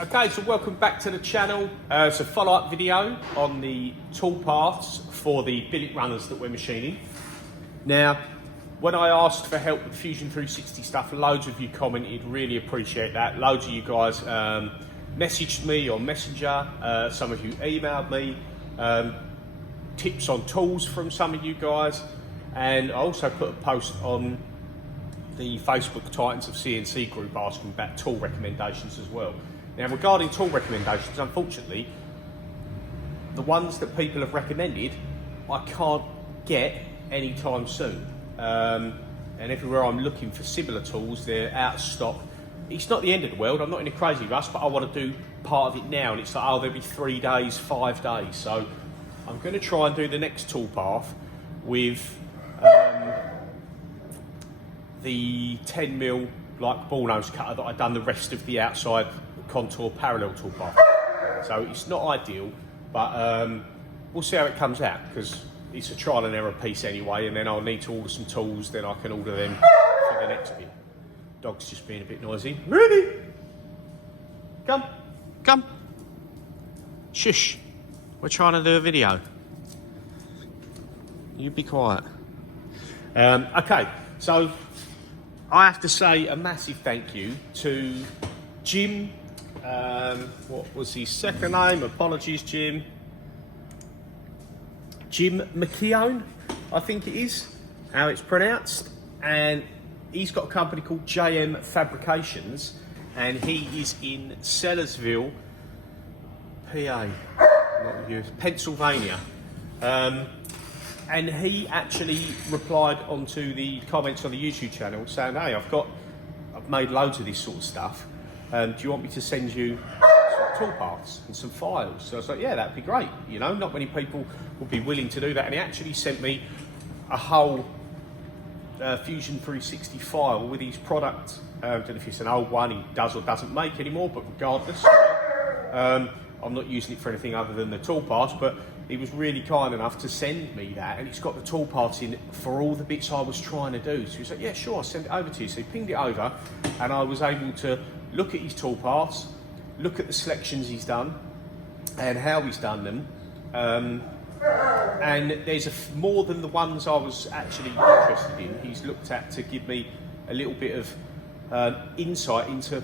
Okay, so welcome back to the channel. It's a follow-up video on the tool paths for the billet runners that we're machining. Now, when I asked for help with Fusion 360 stuff, loads of you commented, really appreciate that. Loads of you guys messaged me on Messenger, some of you emailed me, tips on tools from some of you guys, and I also put a post on the Facebook Titans of CNC group asking about tool recommendations as well. Now, regarding tool recommendations, unfortunately, the ones that people have recommended, I can't get anytime soon. And everywhere I'm looking for similar tools, they're out of stock. It's not the end of the world, I'm not in a crazy rush, but I want to do part of it now. And it's like, oh, there'll be 3 days, 5 days. So I'm going to try and do the next tool path with the 10mm like ball nose cutter that I've done the rest of the outside contour parallel tool path. So it's not ideal, but we'll see how it comes out, because it's a trial and error piece anyway, and then I'll need to order some tools, then I can order them for the next bit. Dog's just being a bit noisy. Ruby! Come. Come. Shush. We're trying to do a video. You be quiet. Okay, so I have to say a massive thank you to Jim. What was his second name? Apologies, Jim. Jim McKeown, I think it is, how it's pronounced. And he's got a company called JM Fabrications, and he is in Sellersville, PA, Pennsylvania. And he actually replied onto the comments on the YouTube channel saying, hey, I've made loads of this sort of stuff. Do you want me to send you some tool paths and some files? So I was like, yeah, that'd be great. You know, not many people would be willing to do that. And he actually sent me a whole Fusion 360 file with his product. I don't know if it's an old one he does or doesn't make anymore, but regardless, I'm not using it for anything other than the tool paths, but he was really kind enough to send me that, and it's got the tool paths in for all the bits I was trying to do. So he was like, yeah, sure, I'll send it over to you. So he pinged it over, and I was able to look at his tool paths, look at the selections he's done, and how he's done them. And there's more than the ones I was actually interested in. He's looked at to give me a little bit of insight into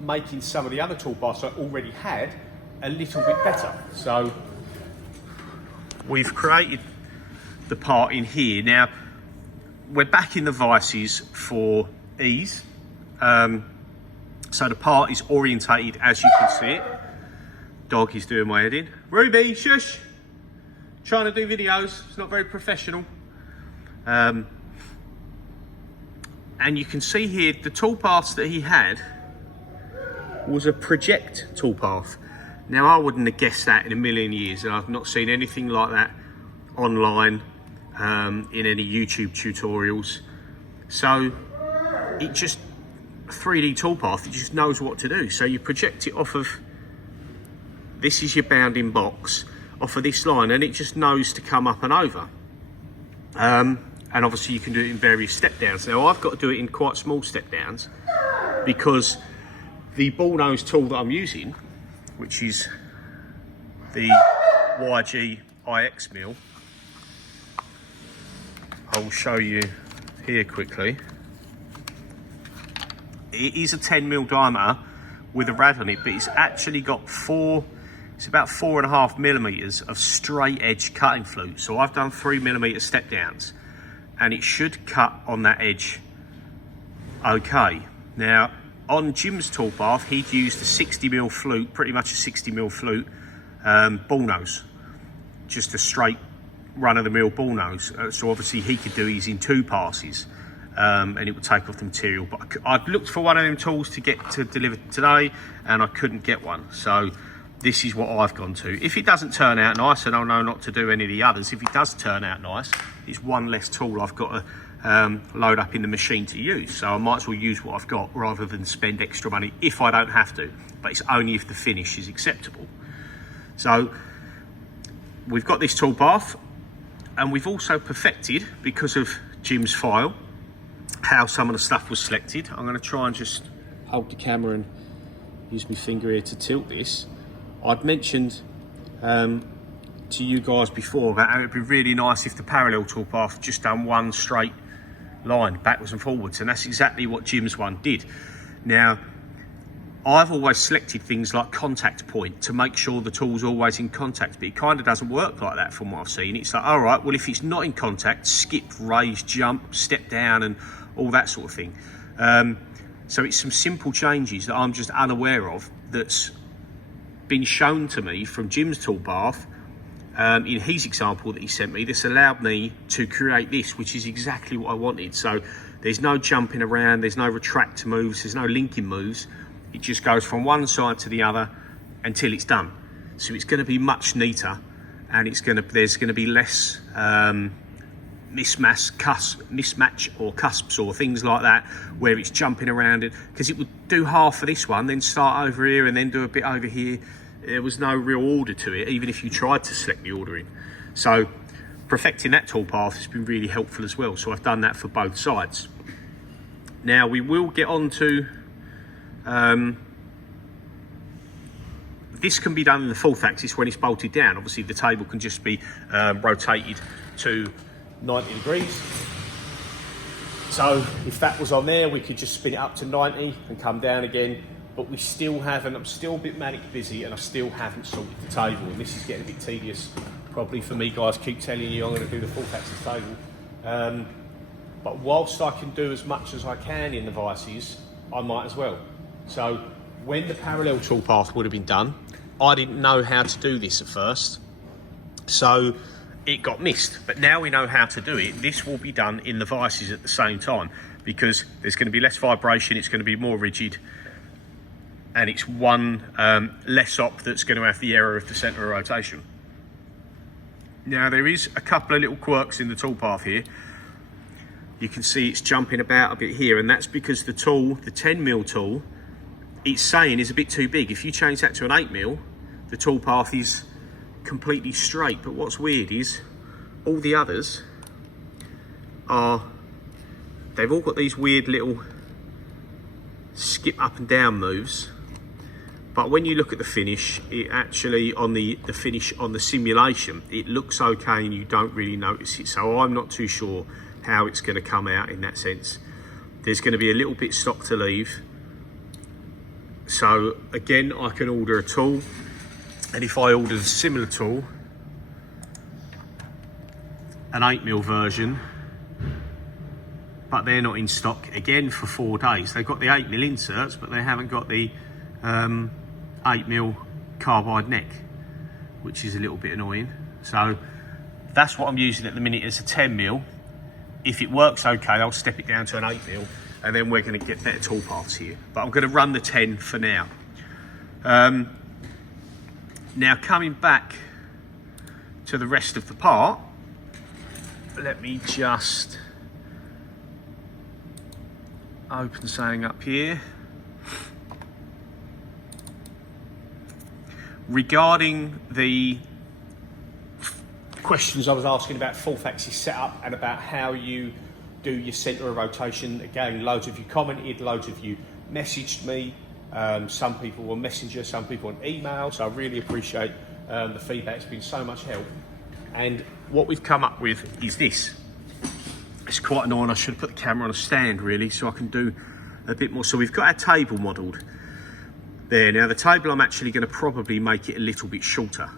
making some of the other tool paths I already had a little bit better. So we've created the part in here. Now, we're back in the vices for ease. So the part is orientated as you can see it. Dog is doing my head in. Ruby, shush! Trying to do videos, it's not very professional. And you can see here, the tool paths that he had was a project tool path. Now, I wouldn't have guessed that in a million years, and I've not seen anything like that online in any YouTube tutorials. So it just, a 3D toolpath, it just knows what to do. So you project it off of, this is your bounding box, off of this line, and it just knows to come up and over. And obviously you can do it in various step downs. Now, I've got to do it in quite small step downs because the ball nose tool that I'm using, which is the YG IX mill, I'll show you here quickly. It is a 10mm diameter with a rad on it, but it's actually got it's about 4.5mm of straight edge cutting flute. So I've done 3mm step downs, and it should cut on that edge okay. Now, on Jim's toolpath, he'd used a 60mm flute, pretty much a 60mm flute ball nose, just a straight run-of-the-mill ball nose. So obviously he could do his in 2 passes, and it would take off the material. But I've looked for one of them tools to get to delivered today, and I couldn't get one. So this is what I've gone to. If it doesn't turn out nice, and I'll know not to do any of the others, if it does turn out nice, it's one less tool I've got to load up in the machine to use. So I might as well use what I've got rather than spend extra money if I don't have to, but it's only if the finish is acceptable. So we've got this toolpath, and we've also perfected, because of Jim's file, how some of the stuff was selected. I'm going to try and just hold the camera and use my finger here to tilt this. I'd mentioned to you guys before about how it'd be really nice if the parallel toolpath just done one straight line backwards and forwards, and that's exactly what Jim's one did. Now, I've always selected things like contact point to make sure the tool's always in contact, but it kind of doesn't work like that from what I've seen. It's like, all right, well, if it's not in contact, skip, raise, jump, step down, and all that sort of thing. So it's some simple changes that I'm just unaware of that's been shown to me from Jim's toolpath. In his example that he sent me, this allowed me to create this, which is exactly what I wanted. So there's no jumping around, there's no retract moves, there's no linking moves. It just goes from one side to the other until it's done. So it's going to be much neater, and there's going to be less mismatch or cusps or things like that where it's jumping around it, because it would do half of this one, then start over here and then do a bit over here. There was no real order to it, even if you tried to select the ordering. So perfecting that toolpath has been really helpful as well. So I've done that for both sides. Now we will get on to this can be done in the fourth axis when it's bolted down. Obviously the table can just be rotated to 90 degrees. So if that was on there, we could just spin it up to 90 and come down again. But we still haven't, I'm still a bit manic busy, and I still haven't sorted the table, and this is getting a bit tedious probably for me, guys. Keep telling you I'm going to do the fourth axis table, but whilst I can do as much as I can in the vices, I might as well. So when the parallel toolpath would have been done, I didn't know how to do this at first, so it got missed. But now we know how to do it. This will be done in the vices at the same time, because there's going to be less vibration, it's going to be more rigid, and it's one less op that's going to have the error of the centre of rotation. Now there is a couple of little quirks in the toolpath here. You can see it's jumping about a bit here, and that's because the tool, the 10mm tool, it's saying is a bit too big. If you change that to an 8mm, the toolpath is completely straight. But what's weird is all the others they've all got these weird little skip up and down moves. But when you look at the finish, it actually, on the finish on the simulation, it looks okay and you don't really notice it. So I'm not too sure how it's going to come out in that sense. There's going to be a little bit stock to leave. So again, I can order a tool, and if I ordered a similar tool, an 8mm version, but they're not in stock again for 4 days. They've got the 8mm inserts, but they haven't got the 8mm carbide neck, which is a little bit annoying. So that's what I'm using at the minute as a 10mm. If it works okay, I'll step it down to an 8mm, and then we're going to get better toolpaths here. But I'm going to run the 10 for now. Now coming back to the rest of the part, let me just open something up here. Regarding the questions I was asking about fourth axis setup and about how you do your centre of rotation, again, loads of you commented, loads of you messaged me. Some people on Messenger, some people on email, so I really appreciate the feedback. It's been so much help. And what we've come up with is this. It's quite annoying. I should have put the camera on a stand really, so I can do a bit more. So we've got our table modelled there. Now the table, I'm actually going to probably make it a little bit shorter,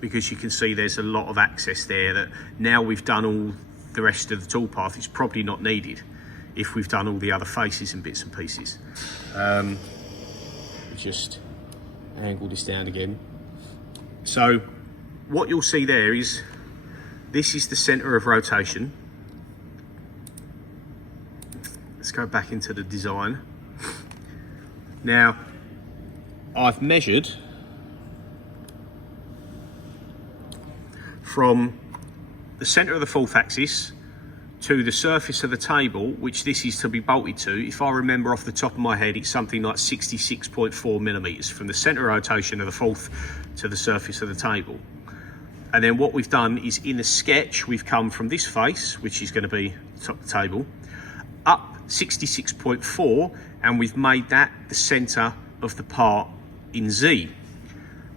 because you can see there's a lot of access there that now we've done all the rest of the toolpath, it's probably not needed if we've done all the other faces and bits and pieces. Just angle this down again. So what you'll see there is, this is the centre of rotation. Let's go back into the design. Now, I've measured from the centre of the fourth axis to the surface of the table, which this is to be bolted to. If I remember off the top of my head, it's something like 66.4mm from the centre rotation of the fourth to the surface of the table. And then what we've done is, in the sketch, we've come from this face, which is going to be the top of the table, up 66.4, and we've made that the centre of the part in Z.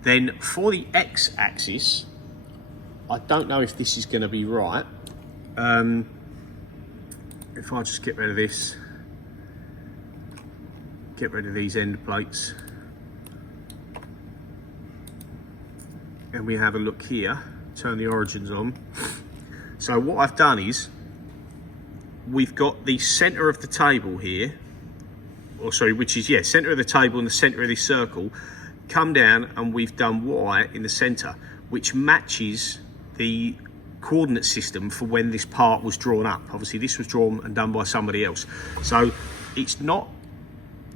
Then for the X-axis, I don't know if this is going to be right. If I just get rid of this, get rid of these end plates, and we have a look here, turn the origins on. So what I've done is, we've got the center of the table here, or sorry, which is, yeah, center of the table and the center of this circle, come down, and we've done Y in the center, which matches the coordinate system for when this part was drawn up. Obviously this was drawn and done by somebody else. So it's not,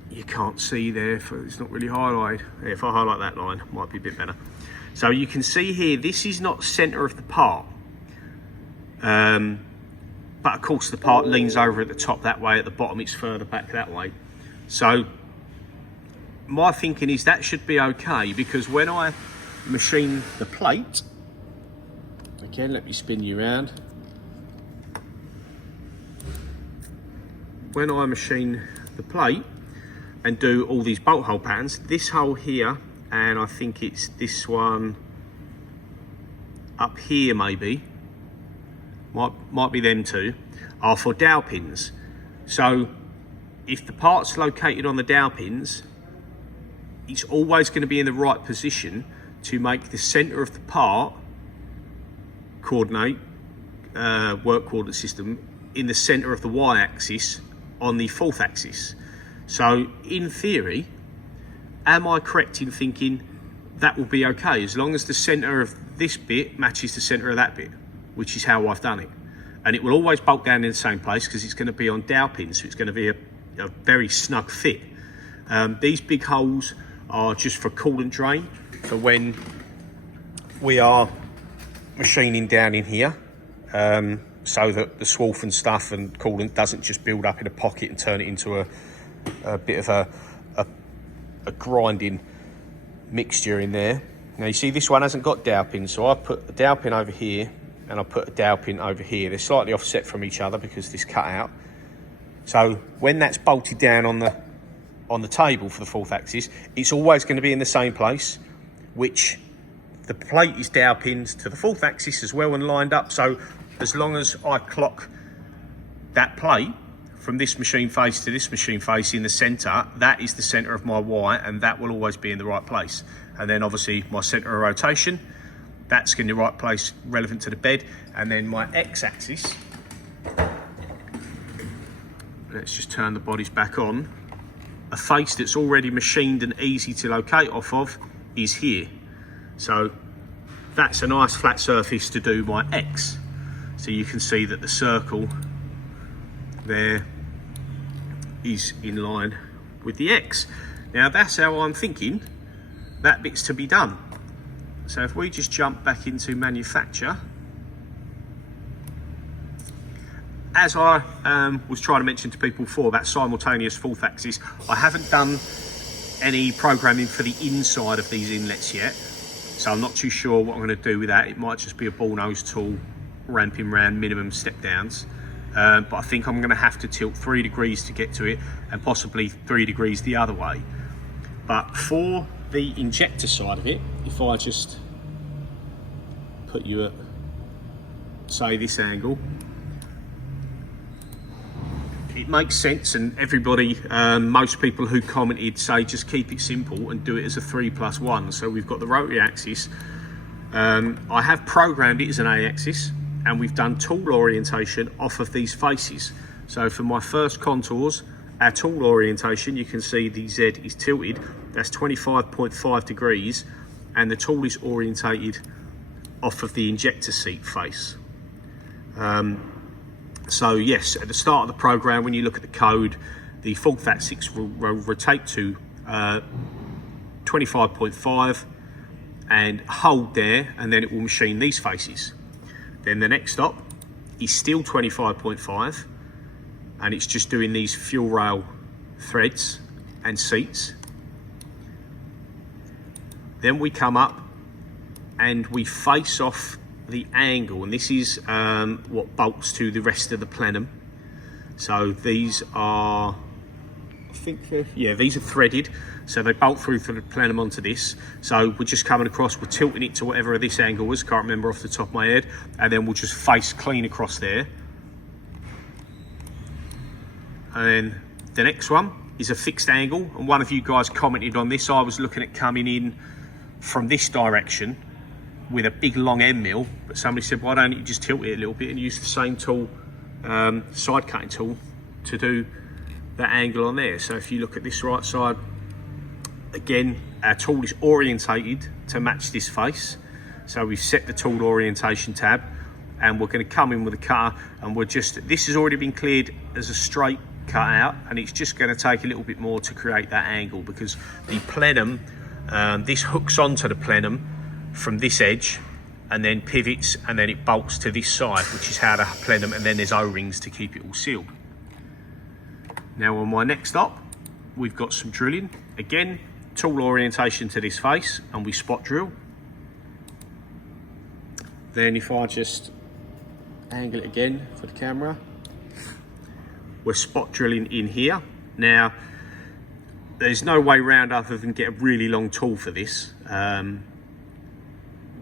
you can't see there, it's not really highlighted. If I highlight that line, it might be a bit better. So you can see here, this is not center of the part. But of course the part leans over at the top that way, at the bottom it's further back that way. So my thinking is that should be okay, because when I machine the plate, again, let me spin you around. When I machine the plate and do all these bolt hole patterns, this hole here, and I think it's this one up here maybe, might be them two, are for dowel pins. So if the part's located on the dowel pins, it's always going to be in the right position to make the center of the part coordinate, work coordinate system in the center of the y-axis on the fourth axis. So in theory, am I correct in thinking that will be okay as long as the center of this bit matches the center of that bit, which is how I've done it? And it will always bolt down in the same place because it's going to be on dowel pins, so it's going to be a very snug fit. These big holes are just for coolant drain, for when we are machining down in here, so that the swarf and stuff and coolant doesn't just build up in a pocket and turn it into a bit of a grinding mixture in there. Now you see this one hasn't got dowel pins, so I put a dowel pin over here and I put a dowel pin over here. They're slightly offset from each other because this cut out. So when that's bolted down on the table for the fourth axis, it's always going to be in the same place, which the plate is dowel pins to the fourth axis as well and lined up. So as long as I clock that plate from this machine face to this machine face in the center, that is the center of my Y, and that will always be in the right place. And then obviously my center of rotation, that's in the right place relevant to the bed. And then my X axis, let's just turn the bodies back on. A face that's already machined and easy to locate off of is here. So that's a nice flat surface to do my X. So you can see that the circle there is in line with the X. Now that's how I'm thinking that bit's to be done. So if we just jump back into manufacture, as I was trying to mention to people before about simultaneous fourth axis, I haven't done any programming for the inside of these inlets yet, so I'm not too sure what I'm going to do with that. It might just be a ball nose tool ramping round minimum step downs, but I think I'm going to have to tilt 3 degrees to get to it, and possibly 3 degrees the other way. But for the injector side of it, if I just put you at, say, this angle, it makes sense, and everybody, most people who commented say just keep it simple and do it as a 3+1. So we've got the rotary axis. I have programmed it as an A axis, and we've done tool orientation off of these faces. So for my first contours, our tool orientation, you can see the Z is tilted. That's 25.5 degrees, and the tool is orientated off of the injector seat face. So yes, at the start of the program, when you look at the code, the fourth axis will rotate to 25.5 and hold there, and then it will machine these faces. Then the next stop is still 25.5, and it's just doing these fuel rail threads and seats. Then we come up and we face off the angle, and this is what bolts to the rest of the plenum. So these are I think these are threaded, so they bolt through the plenum onto this. So we're just coming across, we're tilting it to whatever this angle was, can't remember off the top of my head, and then we'll just face clean across there. And then the next one is a fixed angle, and one of you guys commented on this. I was looking at coming in from this direction with a big long end mill, but somebody said, why don't you just tilt it a little bit and use the same tool, side cutting tool, to do that angle on there. So if you look at this right side, again, our tool is orientated to match this face. So we've set the tool orientation tab, and we're going to come in with a cutter, and this has already been cleared as a straight cut out, and it's just going to take a little bit more to create that angle, because the plenum, this hooks onto the plenum from this edge and then pivots, and then it bolts to this side, which is how the plenum, and then there's O-rings to keep it all sealed. Now on my next stop, we've got some drilling. Again, tool orientation to this face, and we spot drill. Then if I just angle it again for the camera, we're spot drilling in here. Now, there's no way around other than get a really long tool for this,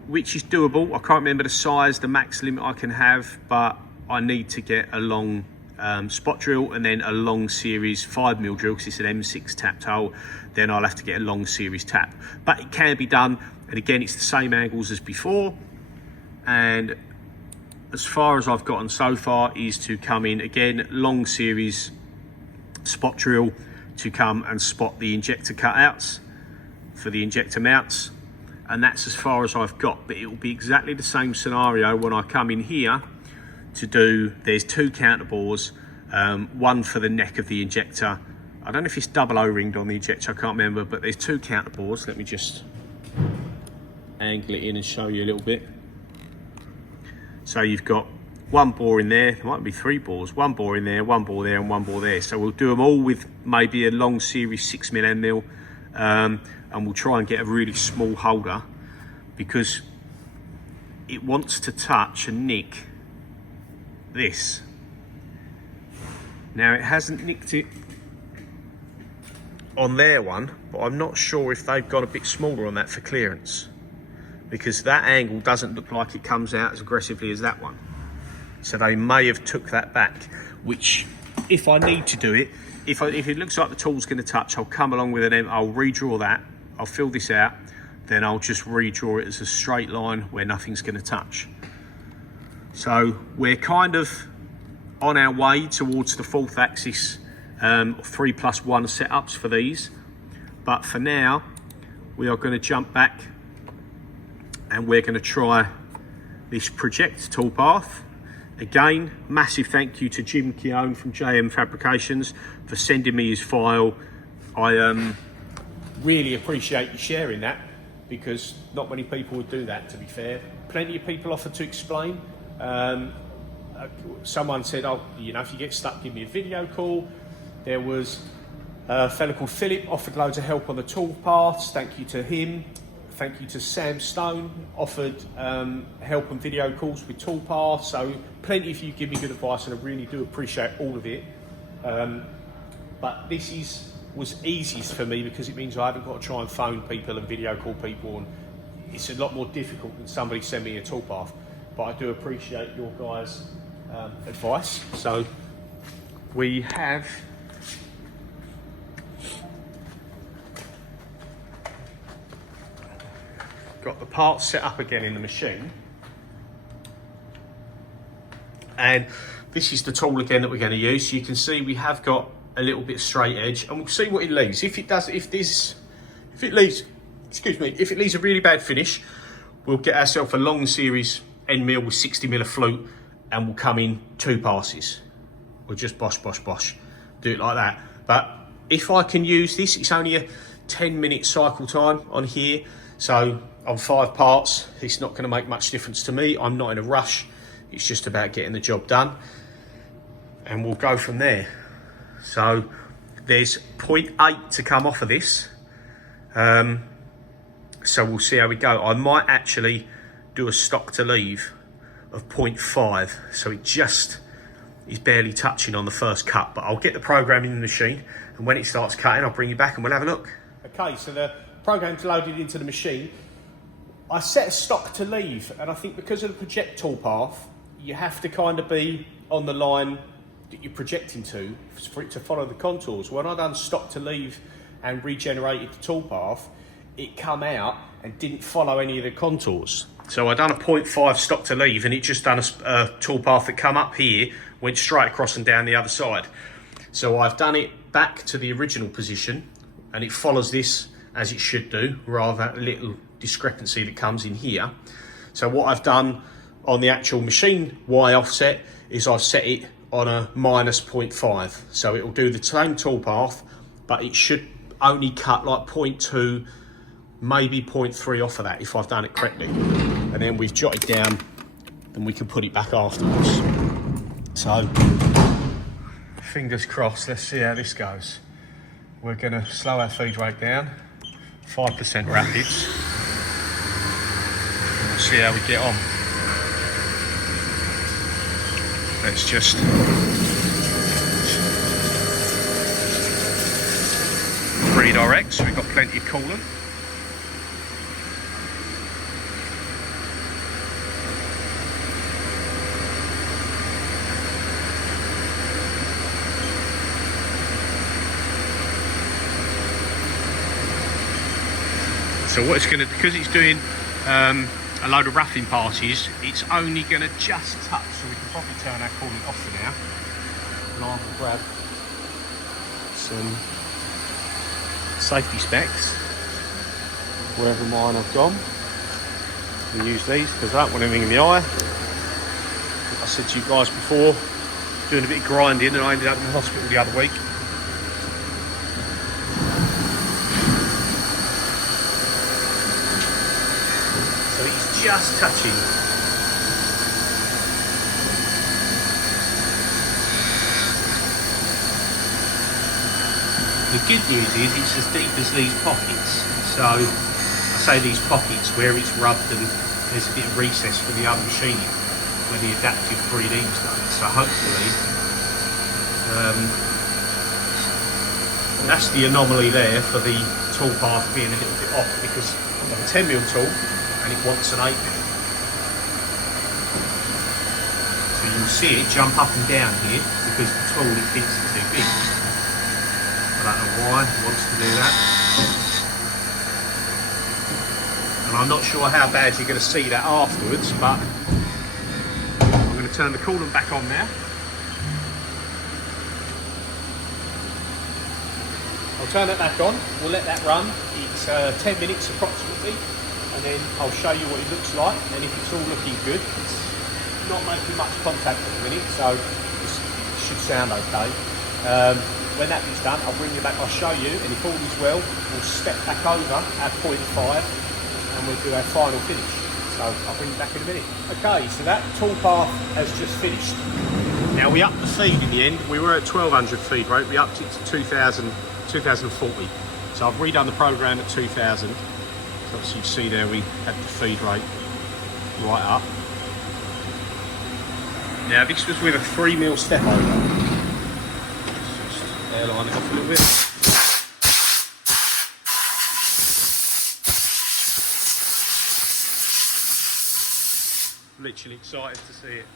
which is doable. I can't remember the size, the max limit I can have, but I need to get a long spot drill and then a long series 5mm drill, because it's an M6 tapped hole. Then I'll have to get a long series tap, but it can be done. And again, it's the same angles as before. And as far as I've gotten so far is to come in again, long series spot drill to come and spot the injector cutouts for the injector mounts. And that's as far as I've got, but it will be exactly the same scenario when I come in here to do, there's 2 counter bores, one for the neck of the injector. I don't know if it's double O-ringed on the injector, I can't remember, but there's 2 counter bores. Let me just angle it in and show you a little bit. So you've got 1 bore in there, there might be 3 bores, 1 bore in there, 1 bore there, and 1 bore there. So we'll do them all with maybe a long series 6mm end mill, and we'll try and get a really small holder, because it wants to touch and nick this. Now it hasn't nicked it on their one, but I'm not sure if they've got a bit smaller on that for clearance, because that angle doesn't look like it comes out as aggressively as that one. So they may have took that back, which if I need to do it, if it looks like the tool's going to touch, I'll come along with it, I'll redraw that, I'll fill this out, then I'll just redraw it as a straight line where nothing's going to touch. So we're kind of on our way towards the 4th axis 3+1 setups for these, but for now we are going to jump back and we're going to try this project toolpath. Again, massive thank you to Jim Keown from JM Fabrications for sending me his file. I really appreciate you sharing that, because not many people would do that, to be fair. Plenty of people offered to explain. Someone said, oh, you know, if you get stuck, give me a video call. There was a fellow called Philip, offered loads of help on the toolpaths. Thank you to him. Thank you to Sam Stone, offered help and video calls with toolpaths. So plenty of you give me good advice, and I really do appreciate all of it. But this was easiest for me because it means I haven't got to try and phone people and video call people, and it's a lot more difficult than somebody send me a toolpath. But I do appreciate your guys' advice. So we have got the parts set up again in the machine, and this is the tool again that we're going to use. So you can see we have got a little bit straight edge, and we'll see what it leaves. If it leaves a really bad finish, we'll get ourselves a long series end mill with 60mm of flute, and we'll come in 2 passes. We'll just bosh, do it like that. But if I can use this, it's only a 10-minute cycle time on here. So on 5 parts, it's not going to make much difference to me. I'm not in a rush. It's just about getting the job done, and we'll go from there. So there's 0.8 to come off of this. So we'll see how we go. I might actually do a stock to leave of 0.5. So it just is barely touching on the first cut, but I'll get the program in the machine and when it starts cutting, I'll bring you back and we'll have a look. Okay, so the program's loaded into the machine. I set a stock to leave, and I think because of the project toolpath, you have to kind of be on the line that you're projecting to for it to follow the contours. When I done stock to leave and regenerated the toolpath, it come out and didn't follow any of the contours. So I done a 0.5 stock to leave, and it just done a toolpath that come up here, went straight across and down the other side. So I've done it back to the original position, and it follows this as it should do, rather than a little discrepancy that comes in here. So what I've done on the actual machine Y offset is I've set it on a minus 0.5. So it will do the same toolpath, but it should only cut like 0.2, maybe 0.3 off of that if I've done it correctly. And then we've jotted down, and we can put it back afterwards. So, fingers crossed, let's see how this goes. We're gonna slow our feed rate down, 5% rapids. We'll see how we get on. Let's just redirect, so we've got plenty of coolant. So what it's going to, because it's doing a load of roughing passes, it's only going to just touch, so we can probably turn our coolant off for now. And I will grab some safety specs, wherever mine have gone, and use these because I don't want anything in the eye. Like I said to you guys before, doing a bit of grinding, and I ended up in the hospital the other week. Just touching. The good news is it's as deep as these pockets. So I say these pockets where it's rubbed and there's a bit of recess for the other machining where the adaptive 3D's done. So hopefully that's the anomaly there for the toolpath being a little bit off, because I've got a 10mm tool and it wants an 8mm. So you'll see it jump up and down here because the tool it thinks is too big. I don't know why it wants to do that. And I'm not sure how bad you're going to see that afterwards, but I'm going to turn the coolant back on now. I'll turn it back on, we'll let that run. It's 10 minutes approximately. And then I'll show you what it looks like, and if it's all looking good, it's not making much contact at the minute, so it should sound okay. When that bit's done, I'll bring you back, I'll show you, and if all is well, we'll step back over at 0.5 and we'll do our final finish. So I'll bring you back in a minute. Okay, so that toolpath has just finished. Now we upped the feed in the end. We were at 1200 feed rate, we upped it to 2040. So I've redone the program at 2000. So obviously you see there we had the feed rate right up. Now this was with a 3mm step over. Let's just airline it off a little bit. Literally excited to see it.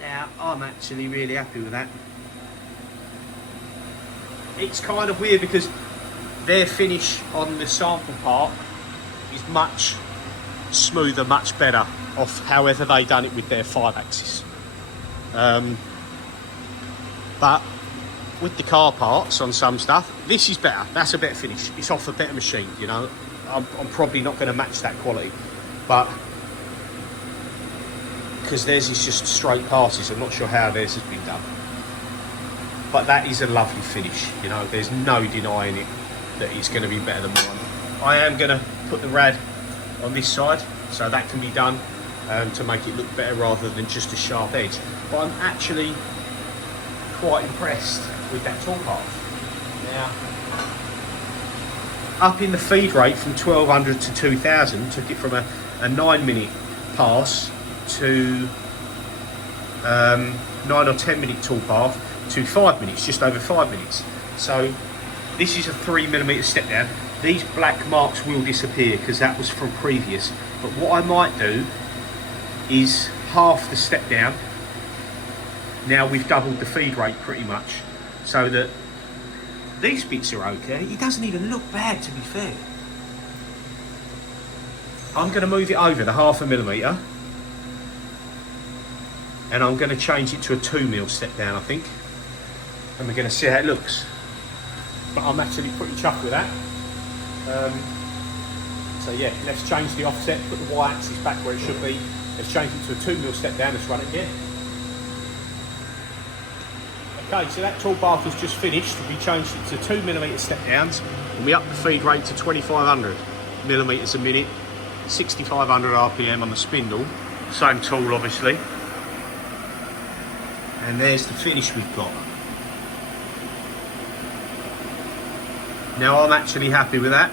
Now I'm actually really happy with that. It's kind of weird because their finish on the sample part is much smoother, much better off however they done it with their 5-axis. But with the car parts on some stuff, this is better. That's a better finish. It's off a better machine, you know. I'm probably not going to match that quality, but because theirs is just straight passes, I'm not sure how theirs has been done. But that is a lovely finish, you know, there's no denying it that it's going to be better than mine. I am going to put the rad on this side so that can be done to make it look better rather than just a sharp edge. But I'm actually quite impressed with that toolpath. Now, up in the feed rate from 1200 to 2000, took it from a 9-minute pass to 9 or 10 minute tool path to 5 minutes, just over 5 minutes. So this is a 3mm step down. These black marks will disappear because that was from previous. But what I might do is half the step down. Now we've doubled the feed rate pretty much, so that these bits are okay. It doesn't even look bad, to be fair. I'm going to move it over the 0.5mm, and I'm going to change it to a 2mm step down, I think, and we're going to see how it looks. But I'm actually pretty chuffed with that. So yeah, let's change the offset, put the y-axis back where it should be. Let's change it to a 2mm step down. Let's run it again. Okay, so that tool bath has just finished. We changed it to 2mm step downs, and we upped the feed rate to 2,500 millimeters a minute, 6,500 RPM on the spindle. Same tool, obviously. And there's the finish we've got. Now I'm actually happy with that.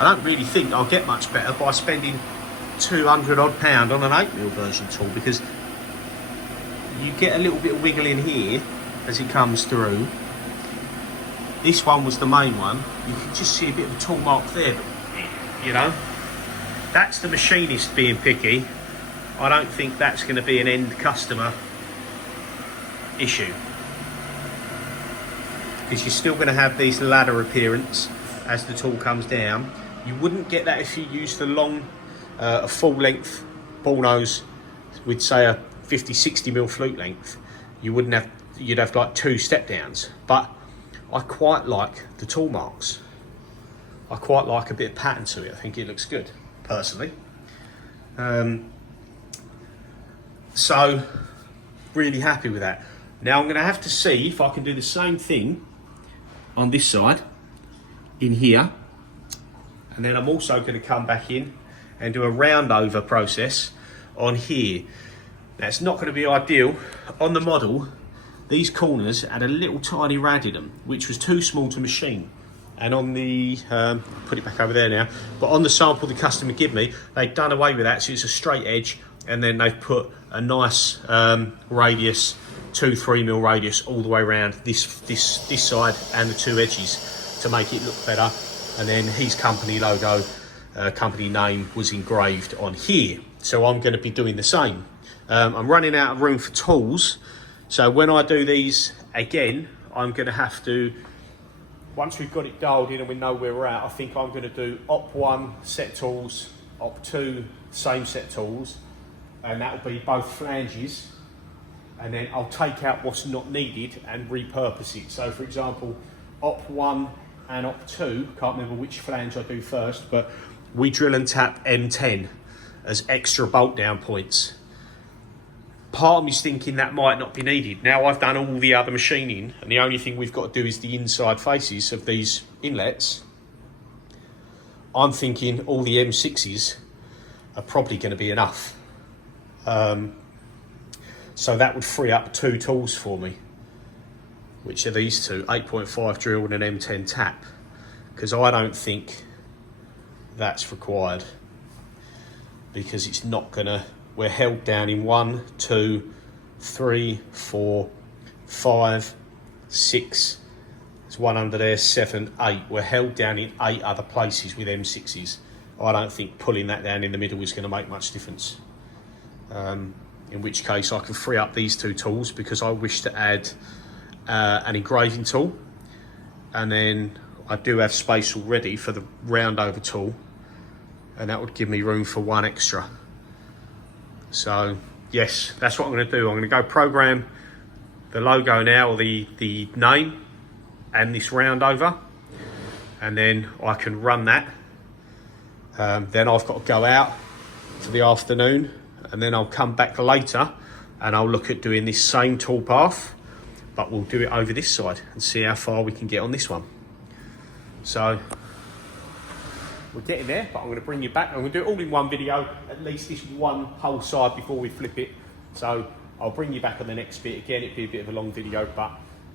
I don't really think I'll get much better by spending 200 odd pound on an 8mm version tool, because you get a little bit of wiggle in here as it comes through. This one was the main one. You can just see a bit of a tool mark there, but you know, that's the machinist being picky. I don't think that's going to be an end customer issue, because you're still going to have these ladder appearance as the tool comes down. You wouldn't get that if you used the long, a full length ball nose with, say, a 50-60mm flute length. You wouldn't have, you'd have like 2 step downs. But I quite like the tool marks. I quite like a bit of pattern to it. I think it looks good, personally. So, really happy with that. Now I'm going to have to see if I can do the same thing on this side, in here. And then I'm also going to come back in and do a round over process on here. Now it's not going to be ideal. On the model, these corners had a little tiny rad in them, which was too small to machine. And on the, put it back over there now, but on the sample the customer gave me, they'd done away with that, so it's a straight edge, and then they've put a nice radius, 2-3mm radius all the way around this side and the 2 edges to make it look better. And then his company logo, company name was engraved on here. So I'm going to be doing the same. I'm running out of room for tools, so when I do these again, I'm going to have to, once we've got it dialed in and we know where we're at, I think I'm going to do op1 set tools, op2 same set tools, and that will be both flanges, and then I'll take out what's not needed and repurpose it. So for example, op1 and op2, can't remember which flange I do first, but we drill and tap M10 as extra bolt down points. Part of me's thinking that might not be needed. Now I've done all the other machining, and the only thing we've got to do is the inside faces of these inlets. I'm thinking all the M6s are probably going to be enough. So that would free up 2 tools for me, which are these two, 8.5 drill and an M10 tap, because I don't think that's required, because it's not gonna, we're held down in 1, 2, 3, 4, 5, 6, there's 1 under there, 7, 8. We're held down in 8 other places with M6s. I don't think pulling that down in the middle is going to make much difference. In which case I can free up these 2 tools, because I wish to add an engraving tool, and then I do have space already for the round over tool, and that would give me room for 1 extra. So yes, that's what I'm going to do. I'm going to go program the logo now, or the name, and this round over, and then I can run that. Then I've got to go out for the afternoon, and then I'll come back later and I'll look at doing this same tool path, but we'll do it over this side and see how far we can get on this one. So we're getting there, but I'm going to bring you back. I'm going to do it all in one video, at least this one whole side before we flip it. So I'll bring you back on the next bit. Again, it'd be a bit of a long video, but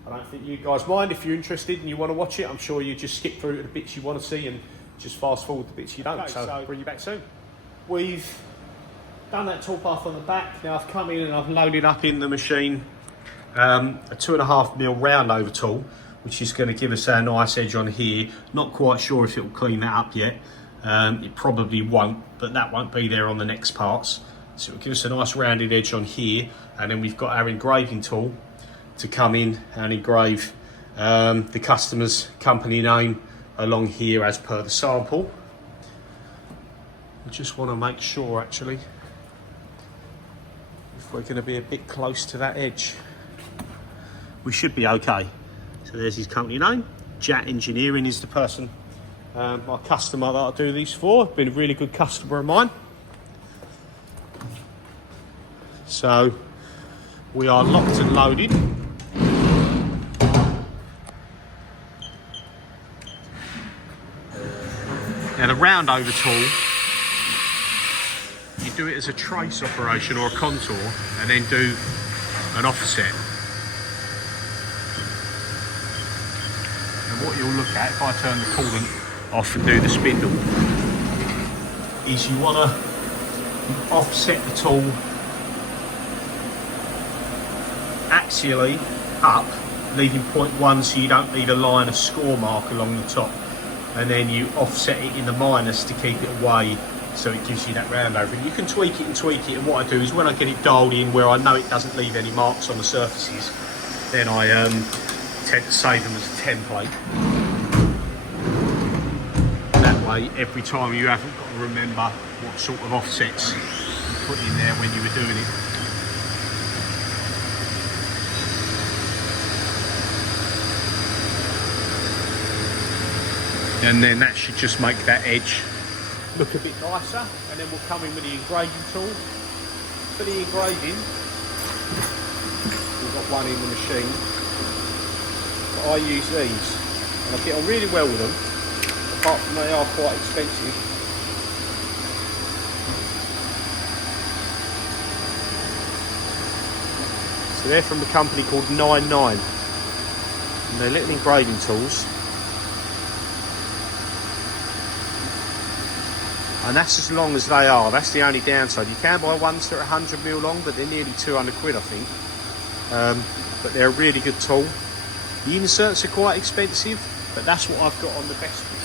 I don't think you guys mind. If you're interested and you want to watch it, I'm sure you just skip through to the bits you want to see and just fast forward the bits you don't. Okay, so bring you back soon. We've done that toolpath on the back. Now I've come in and I've loaded up in the machine a 2.5mm round over tool, which is going to give us our nice edge on here. Not quite sure if it will clean that up yet. It probably won't, but that won't be there on the next parts. So it'll give us a nice rounded edge on here, and then we've got our engraving tool to come in and engrave the customer's company name along here as per the sample. I just want to make sure actually if we're going to be a bit close to that edge. We should be okay. So there's his company name. Jat Engineering is the person, my customer that I do these for. Been a really good customer of mine. So we are locked and loaded. Now the round over tool, you do it as a trace operation or a contour and then do an offset. And what you'll look at, if I turn the coolant off and do the spindle, is you want to offset the tool axially up, leaving point 1 so you don't need a line of score mark along the top. And then you offset it in the minus to keep it away so it gives you that round over. And you can tweak it, and what I do is when I get it dialed in where I know it doesn't leave any marks on the surfaces, then I tend to save them as a template. That way, every time you haven't got to remember what sort of offsets you put in there when you were doing it. And then that should just make that edge look a bit nicer, and then we'll come in with the engraving tool. For the engraving, we've got one in the machine, but I use these and I get on really well with them, apart from they are quite expensive. So they're from a company called 99, and they're little engraving tools. And that's as long as they are. That's the only downside. You can buy ones that are 100mm long, but they're nearly 200 quid, I think. But they're a really good tool. The inserts are quite expensive, but that's what I've got on the best with.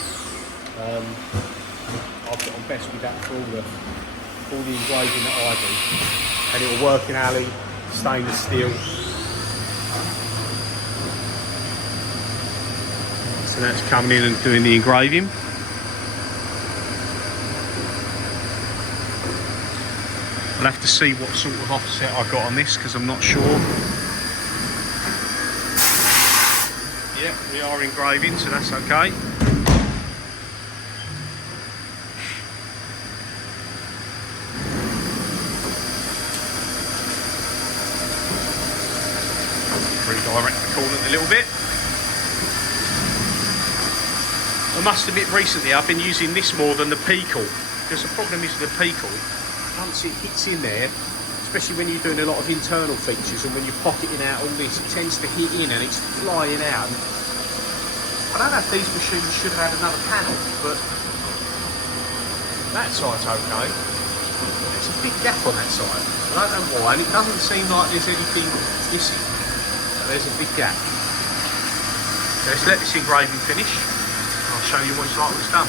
I've got on best with that for all the engraving that I do. And it'll work in alley, stainless steel. So that's coming in and doing the engraving. I'll have to see what sort of offset I got on this because I'm not sure. Yeah, we are engraving, so that's okay. Redirect the coolant a little bit. I must admit recently I've been using this more than the Peakle, because the problem is with the Peakle, once it hits in there, especially when you're doing a lot of internal features and when you're pocketing out all this, it tends to hit in and it's flying out. I don't know if these machines should have had another panel, but that side's okay. There's a big gap on that side. I don't know why, and it doesn't seem like there's anything missing, but there's a big gap. So let's let this engraving finish. I'll show you what it's like when it's done.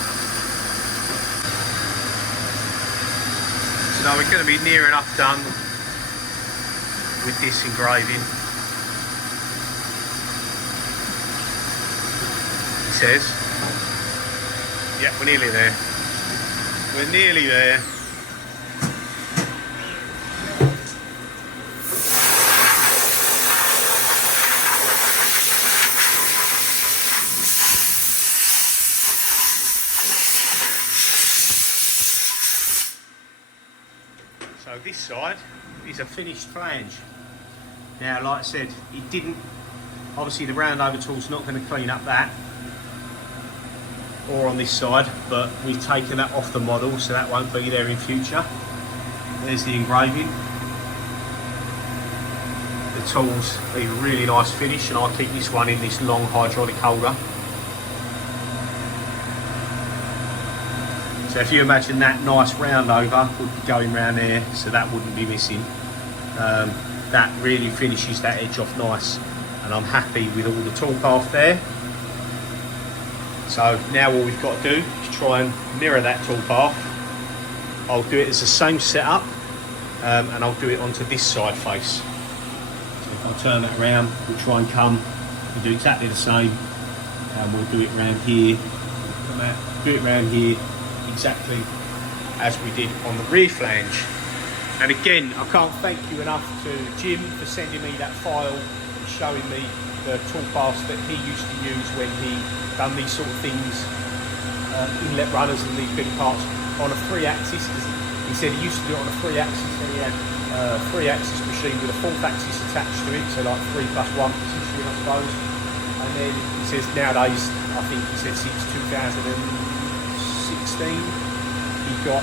So we're going to be near enough done with this engraving. It says, yeah, we're nearly there. We're nearly there. So this side is a finished flange. Now, like I said, it didn't, obviously the round over tool's not going to clean up that, or on this side, but we've taken that off the model, so that won't be there in future. There's the engraving. The tool's leave a really nice finish, and I'll keep this one in this long hydraulic holder. So if you imagine that nice round over would be going round there, so that wouldn't be missing. That really finishes that edge off nice, and I'm happy with all the toolpath there. So now all we've got to do is try and mirror that toolpath. I'll do it as the same setup, and I'll do it onto this side face. So if I turn it around, we'll try and come and do exactly the same, and we'll do it around here, do it around here, exactly as we did on the rear flange. And again, I can't thank you enough to Jim for sending me that file and showing me the toolpaths that he used to use when he done these sort of things, inlet runners and these big parts on a 3-axis. He said he used to do it on a 3-axis, and he had a 3-axis machine with a 4th axis attached to it, so like 3+1 position, I suppose. And then he says nowadays, I think he said since 2016, he got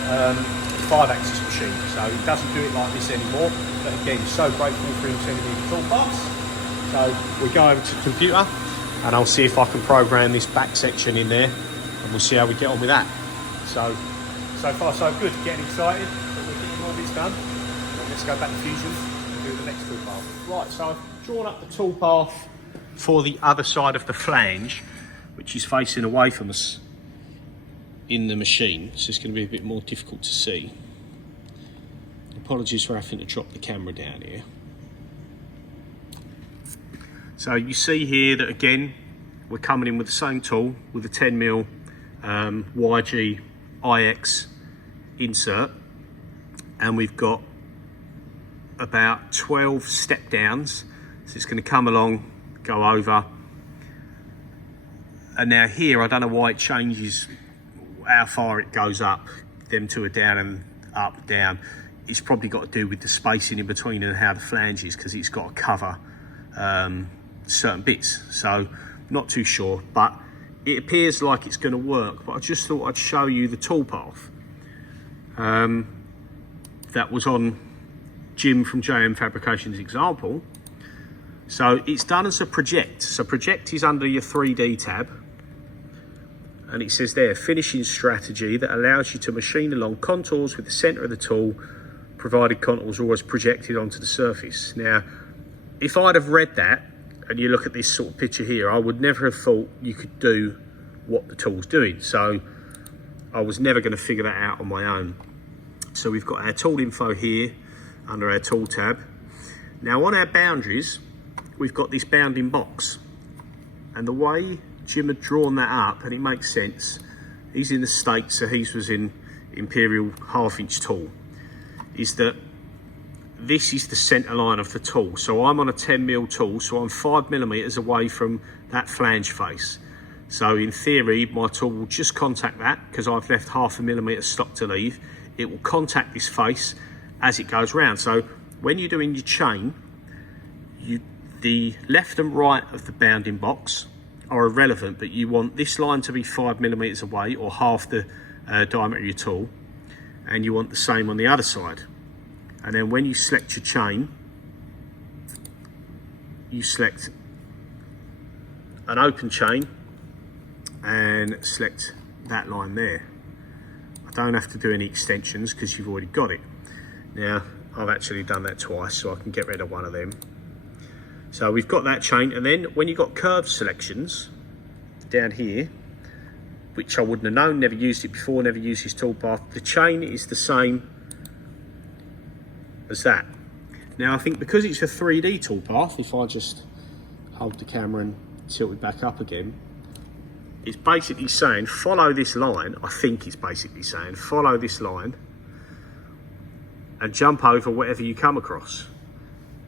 5-axis machine, so he doesn't do it like this anymore. But again, so grateful for him sending me the toolpaths. So we go over to the computer, and I'll see if I can program this back section in there, and we'll see how we get on with that. So far so good, getting excited that we're getting all this done. And let's go back to Fusion and do the next toolpath. Right, so I've drawn up the toolpath for the other side of the flange, which is facing away from us in the machine, so it's going to be a bit more difficult to see. Apologies for having to drop the camera down here. So you see here that again, we're coming in with the same tool with a 10mm YG IX insert, and we've got about 12 step downs. So it's going to come along, go over, and now here, I don't know why it changes how far it goes up. Them two are down and up, down. It's probably got to do with the spacing in between and how the flange is, because it's got to cover certain bits. So not too sure, but it appears like it's going to work. But I just thought I'd show you the toolpath that was on Jim from JM Fabrication's example. So it's done as a project. So project is under your 3D tab. And it says there, finishing strategy that allows you to machine along contours with the center of the tool, provided contours are always projected onto the surface. Now, if I'd have read that, and you look at this sort of picture here, I would never have thought you could do what the tool's doing. So I was never going to figure that out on my own. So we've got our tool info here under our tool tab. Now on our boundaries, we've got this bounding box. And the way Jim had drawn that up, and it makes sense, he's in the States, so he was in Imperial 1/2-inch tool, is that this is the center line of the tool. So I'm on a 10mm tool, so I'm 5mm away from that flange face. So in theory, my tool will just contact that, because I've left 0.5mm stock to leave. It will contact this face as it goes round. So when you're doing your chain, the left and right of the bounding box are irrelevant, but you want this line to be 5mm away, or half the diameter of your tool, and you want the same on the other side. And then when you select your chain, you select an open chain and select that line there. I don't have to do any extensions because you've already got it. Now I've actually done that twice, so I can get rid of one of them. So we've got that chain, and then when you've got curve selections down here, which I wouldn't have known, never used it before, never used this toolpath, the chain is the same as that. Now I think because it's a 3D toolpath, if I just hold the camera and tilt it back up again, it's basically saying follow this line. I think it's basically saying follow this line and jump over whatever you come across,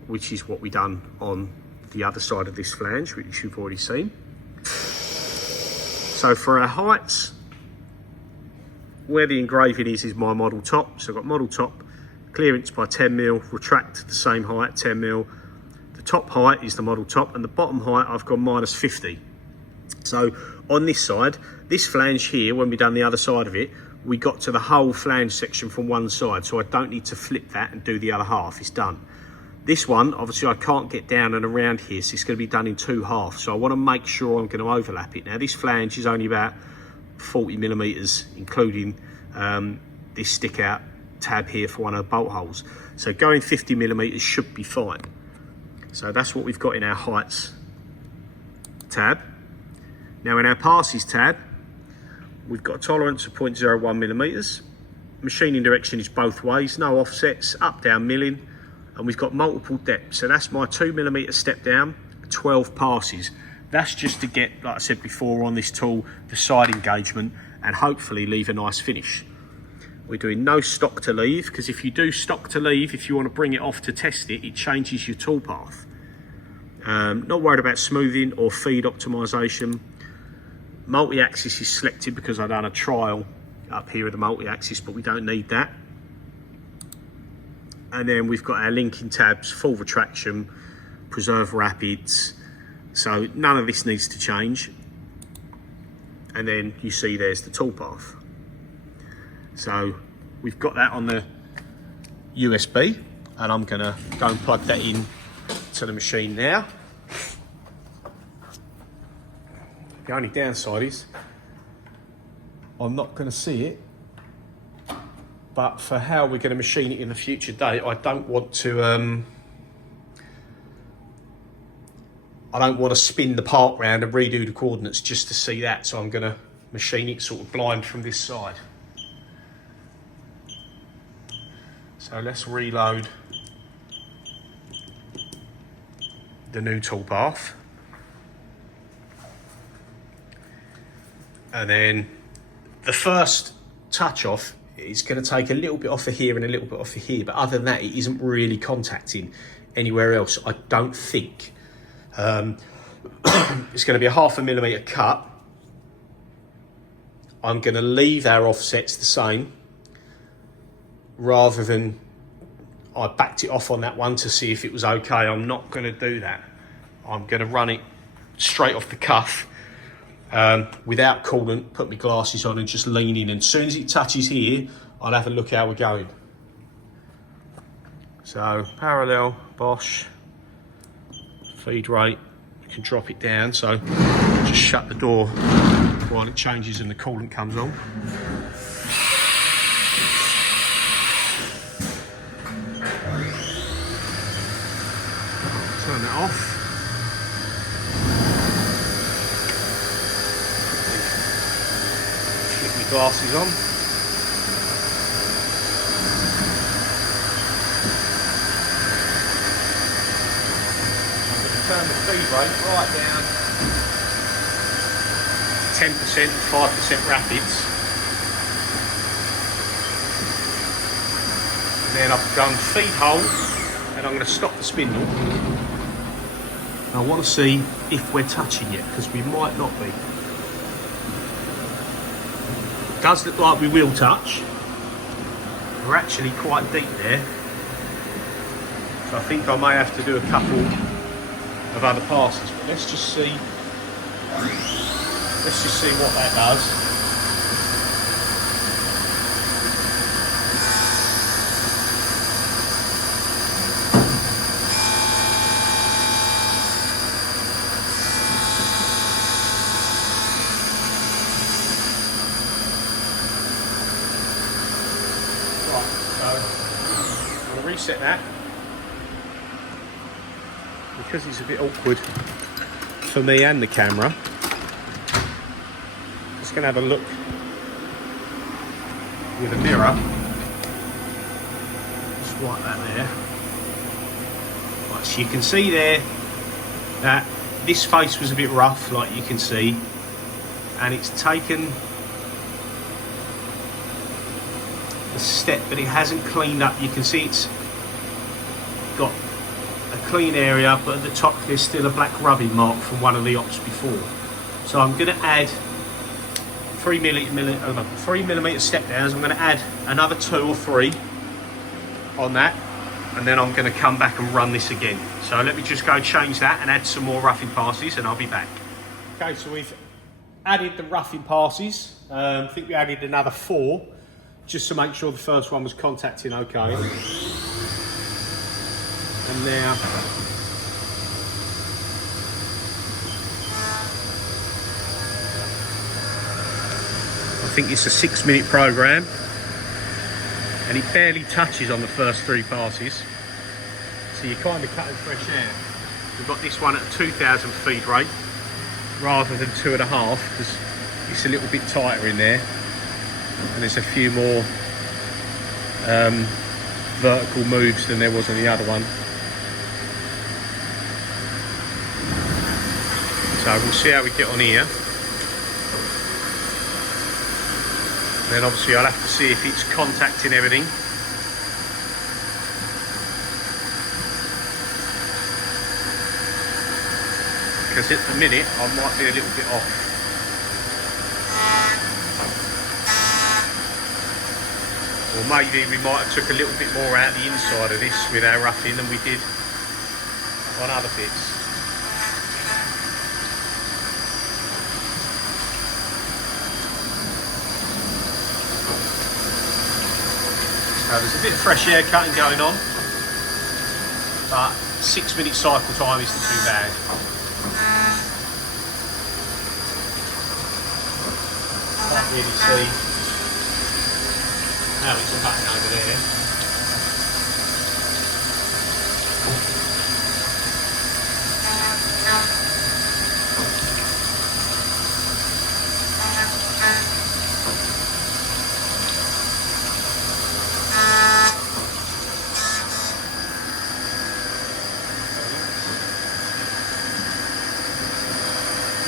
which is what we done on the other side of this flange, which you've already seen. So for our heights, where the engraving is my model top. So I've got model top, clearance by 10mm, retract to the same height, 10mm. The top height is the model top, and the bottom height I've gone -50. So on this side, this flange here, when we done the other side of it, we got to the whole flange section from one side, so I don't need to flip that and do the other half, it's done. This one, obviously I can't get down and around here, so it's going to be done in 2 halves, so I want to make sure I'm going to overlap it. Now this flange is only about 40mm, including this stick out tab here for one of the bolt holes. So going 50mm should be fine. So that's what we've got in our heights tab. Now in our passes tab, we've got a tolerance of 0.01mm. Machining direction is both ways, no offsets, up, down, milling, and we've got multiple depths. So that's my 2mm step down, 12 passes. That's just to get, like I said before on this tool, the side engagement and hopefully leave a nice finish. We're doing no stock to leave, because if you do stock to leave, if you want to bring it off to test it, it changes your tool path. Not worried about smoothing or feed optimization. Multi-axis is selected because I've done a trial up here with the multi-axis, but we don't need that. And then we've got our linking tabs, full retraction, preserve rapids. So none of this needs to change. And then you see there's the tool path. So we've got that on the USB, and I'm gonna go and plug that in to the machine now. The only downside is I'm not going to see it, but for how we're going to machine it in a future date, I don't want to spin the part round and redo the coordinates just to see that. So I'm going to machine it sort of blind from this side. So let's reload the new toolpath. And then the first touch off is going to take a little bit off of here and a little bit off of here, but other than that, it isn't really contacting anywhere else, I don't think. It's going to be a 0.5mm cut. I'm going to leave our offsets the same, rather than I backed it off on that one to see if it was okay. I'm not going to do that. I'm going to run it straight off the cuff. Without coolant, put my glasses on and just lean in, and as soon as it touches here, I'll have a look how we're going. So parallel, Bosch, feed rate, you can drop it down, so just shut the door while it changes and the coolant comes on. Turn that off. Glasses on. I'm going to turn the feed rate right down 10%, 5% rapids. And then I've done feed hole, and I'm going to stop the spindle. I want to see if we're touching it, because we might not be. Does look like we will touch. We're actually quite deep there, so I think I may have to do a couple of other passes, but let's just see what that does. Reset that, because it's a bit awkward for me and the camera. Just going to have a look with a mirror. Just like that there. Right, so you can see there that this face was a bit rough, like you can see, and it's taken the step, but it hasn't cleaned up. You can see it's got a clean area, but at the top there's still a black rubbing mark from one of the ops before. So I'm going to add 3mm step downs. I'm going to add another 2 or 3 on that, and then I'm going to come back and run this again. So let me just go change that and add some more roughing passes, and I'll be back. Okay, so we've added the roughing passes. I think we added another 4 just to make sure the first one was contacting okay. And now I think it's a 6-minute program. and it barely touches on the first 3 passes. So you're kind of cutting fresh air. We've got this one at 2,000 feed rate rather than 2.5 because it's a little bit tighter in there, and there's a few more vertical moves than there was on the other one. So we'll see how we get on here. Then obviously I'll have to see if it's contacting everything. Because at the minute I might be a little bit off. Or maybe we might have took a little bit more out the inside of this with our roughing than we did on other bits. So there's a bit of fresh air cutting going on, but 6 minute cycle time isn't too bad. Can't really see how it's cutting over there.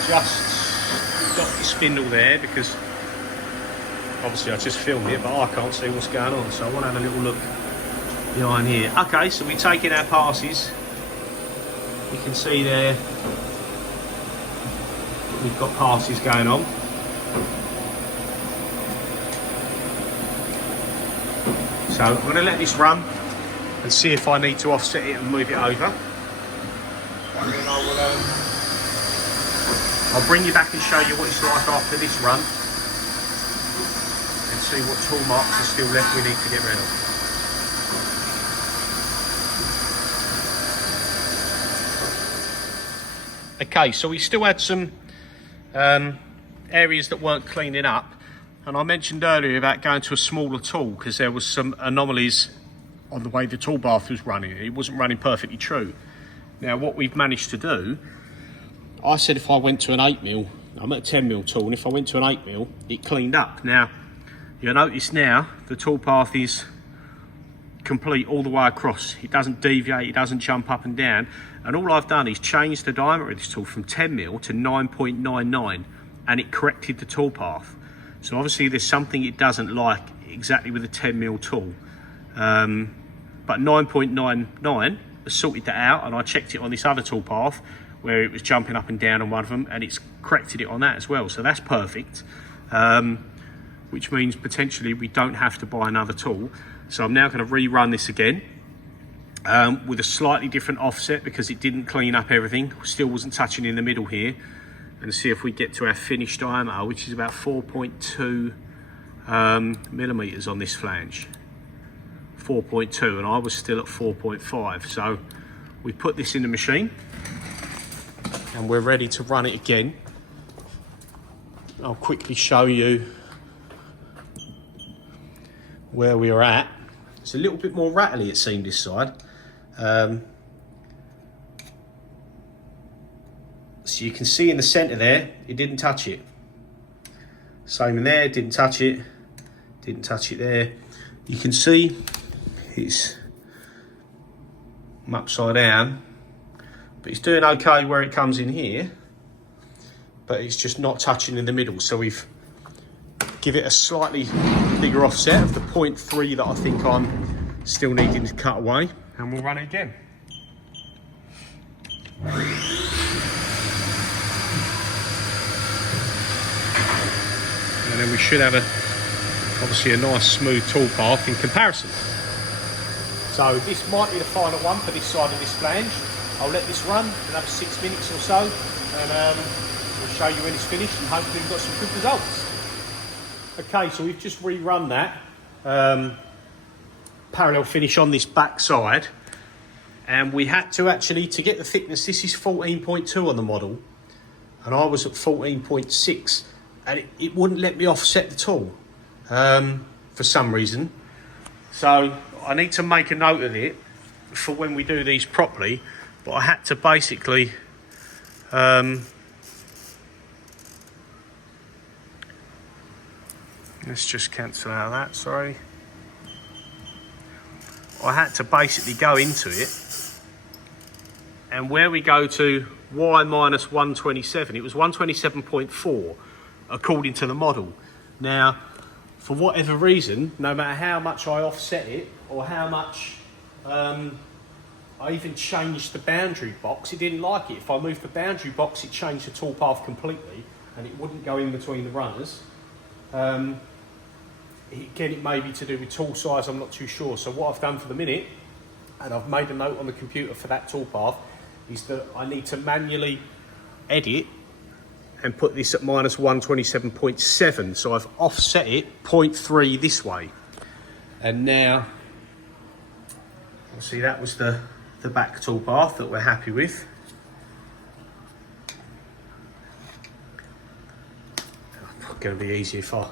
Just got the spindle there because obviously I just filmed it, but I can't see what's going on, so I want to have a little look behind here. Okay, so we're taking our passes. You can see there we've got passes going on. So I'm going to let this run and see if I need to offset it and move it over. And then I'll bring you back and show you what it's like after this run and see what tool marks are still left we need to get rid of. Okay, so we still had some areas that weren't cleaning up, and I mentioned earlier about going to a smaller tool because there was some anomalies on the way the tool bath was running. It wasn't running perfectly true. Now what we've managed to do, I said if I went to an 8mm, I'm at a 10mm tool, and if I went to an 8mm, it cleaned up. Now, you'll notice now the tool path is complete all the way across. It doesn't deviate, it doesn't jump up and down. And all I've done is change the diameter of this tool from 10mm to 9.99, and it corrected the tool path. So obviously there's something it doesn't like exactly with a 10mm tool. But 9.99 has sorted that out, and I checked it on this other tool path where it was jumping up and down on one of them, and it's corrected it on that as well. So that's perfect, which means potentially we don't have to buy another tool. So I'm now going to rerun this again with a slightly different offset because it didn't clean up everything. Still wasn't touching in the middle here. And see if we get to our finished diameter, which is about 4.2 millimeters on this flange. 4.2, and I was still at 4.5. So we put this in the machine and we're ready to run it again. I'll quickly show you where we are at. It's a little bit more rattly, it seemed, this side. So you can see in the center there, it didn't touch it. Same in there, didn't touch it. Didn't touch it there. You can see it's upside down, but it's doing okay where it comes in here, but it's just not touching in the middle. So we've give it a slightly bigger offset of the 0.3 that I think I'm still needing to cut away, and we'll run it again. And then we should have obviously a nice smooth tool path in comparison. So this might be the final one for this side of this flange. I'll let this run another 6 minutes or so, and we'll show you when it's finished, and hopefully we've got some good results. Okay, so we've just rerun that parallel finish on this back side, and we had to actually, to get the thickness, this is 14.2 on the model, and I was at 14.6, and it wouldn't let me offset the tool for some reason. So I need to make a note of it for when we do these properly, but I had to basically let's just cancel out of that, sorry. I had to basically go into it, and where we go to y minus 127, it was 127.4 according to the model. Now, for whatever reason, no matter how much I offset it or how much I even changed the boundary box, it didn't like it. If I moved the boundary box, it changed the toolpath completely and it wouldn't go in between the runners. Again, it may be to do with tool size, I'm not too sure. So what I've done for the minute, and I've made a note on the computer for that toolpath, is that I need to manually edit and put this at minus 127.7. So I've offset it 0.3 this way. And now, see, that was the back toolpath that we're happy with. It's going to be easy if I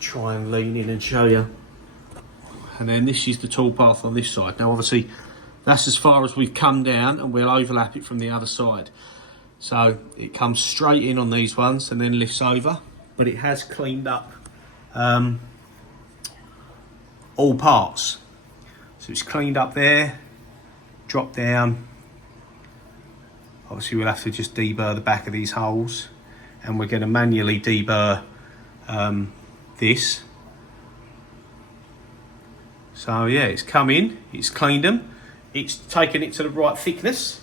try and lean in and show you. And then this is the toolpath on this side. Now obviously that's as far as we've come down, and we'll overlap it from the other side. So it comes straight in on these ones and then lifts over, but it has cleaned up all parts. So it's cleaned up there, drop down. Obviously we'll have to just deburr the back of these holes, and we're going to manually deburr this. So yeah, it's come in, it's cleaned them, it's taken it to the right thickness.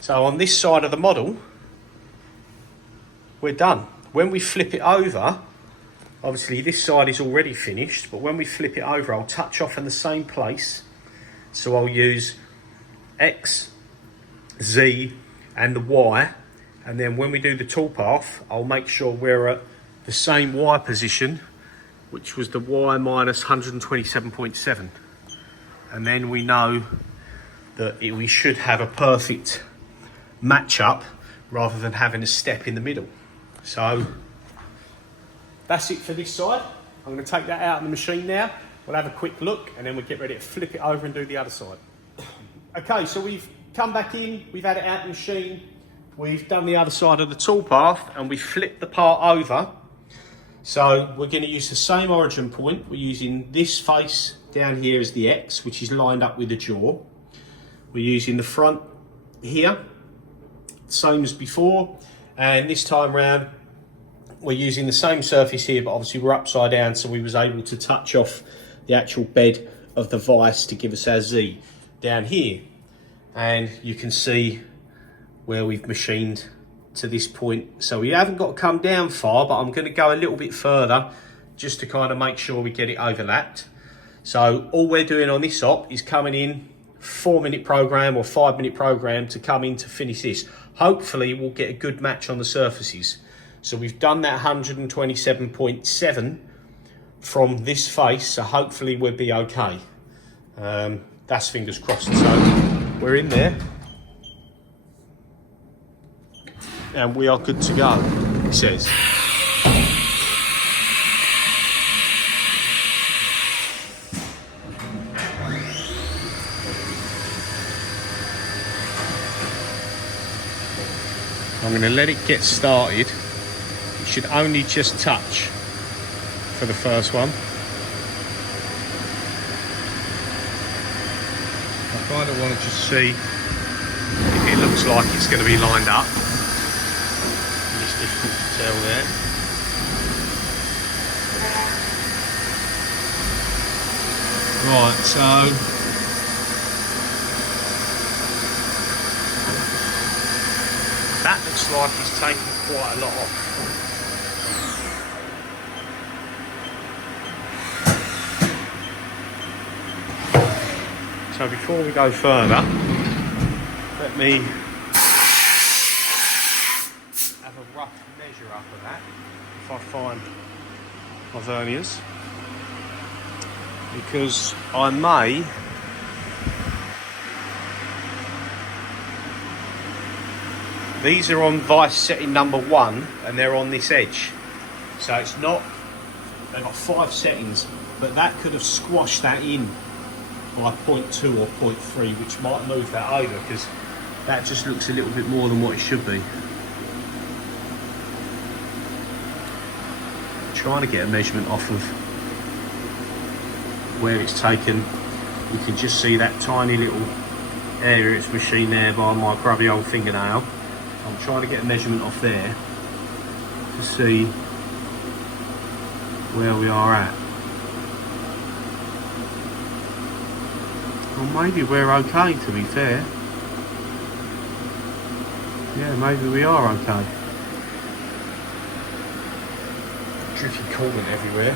So on this side of the model, we're done. When we flip it over, obviously this side is already finished, but when we flip it over, I'll touch off in the same place. So I'll use X, Z, and the Y, and then when we do the toolpath, I'll make sure we're at the same Y position, which was the Y minus 127.7. And then we know that we should have a perfect match up rather than having a step in the middle. So that's it for this side. I'm going to take that out of the machine now. We'll have a quick look and then we'll get ready to flip it over and do the other side. Okay, so we've come back in, we've had it out of the machine, we've done the other side of the toolpath, and we flipped the part over. So we're going to use the same origin point. We're using this face down here as the X, which is lined up with the jaw. We're using the front here, same as before, and this time round we're using the same surface here, but obviously we're upside down, so we was able to touch off the actual bed of the vise to give us our Z down here. And you can see where we've machined to this point. So we haven't got to come down far, but I'm going to go a little bit further just to kind of make sure we get it overlapped. So all we're doing on this op is coming in 4-minute program or 5-minute program to come in to finish this. Hopefully we'll get a good match on the surfaces. So we've done that 127.7 from this face, so hopefully we'll be okay. That's fingers crossed. So we're in there and we are good to go, he says. I'm going to let it get started. It should only just touch for the first one. I kind of want to just see if it looks like it's going to be lined up. It's difficult to tell there. Right, so that looks like it's taken quite a lot off. So before we go further, let me have a rough measure up of that, if I find my verniers, because I may these are on vice setting number 1 and they're on this edge. So it's not, they've got 5 settings but that could have squashed that in by 0.2 or 0.3, which might move that over, because that just looks a little bit more than what it should be. Trying to get a measurement off of where it's taken. You can just see that tiny little area it's machined there by my grubby old fingernail. I'm trying to get a measurement off there to see where we are at. Well, maybe we're okay, to be fair. Yeah, maybe we are okay. Driffy coolant everywhere.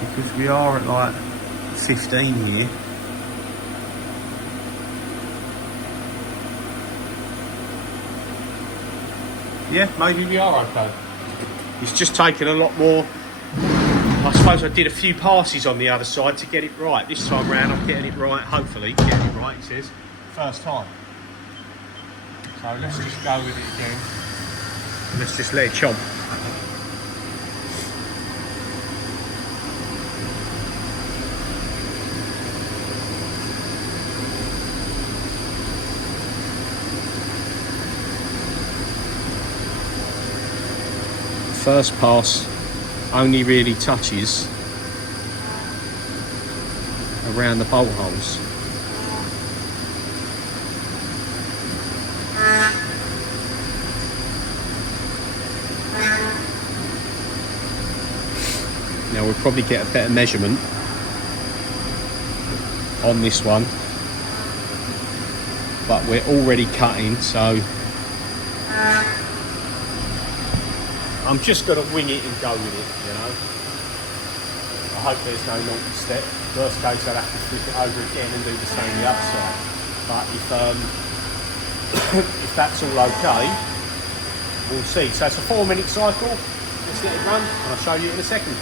Because we are at like 15 here. Yeah, maybe we are okay. It's just taken a lot more. I suppose I did a few passes on the other side to get it right. This time round I'm getting it right, hopefully. Getting it right, it says. First time. So let's just go with it again. Let's just let it chomp. First pass only really touches around the bolt holes. Now we'll probably get a better measurement on this one, but we're already cutting, so I'm just going to wing it and go with it, you know. I hope there's no naughty step. Worst case, I'll have to flip it over again and do the same the other side. But if that's all okay, we'll see. So it's a 4-minute cycle. Let's let it run, and I'll show you in a second.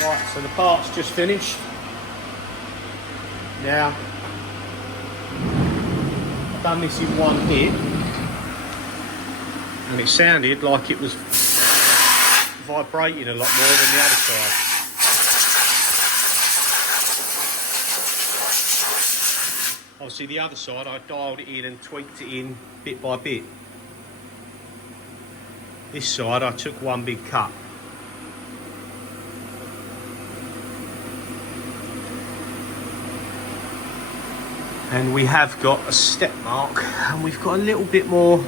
Right, so the part's just finished. Now, I've done this in one hit, and it sounded like it was vibrating a lot more than the other side. Obviously the other side, I dialed it in and tweaked it in bit by bit. This side, I took one big cut. And we have got a step mark, and we've got a little bit more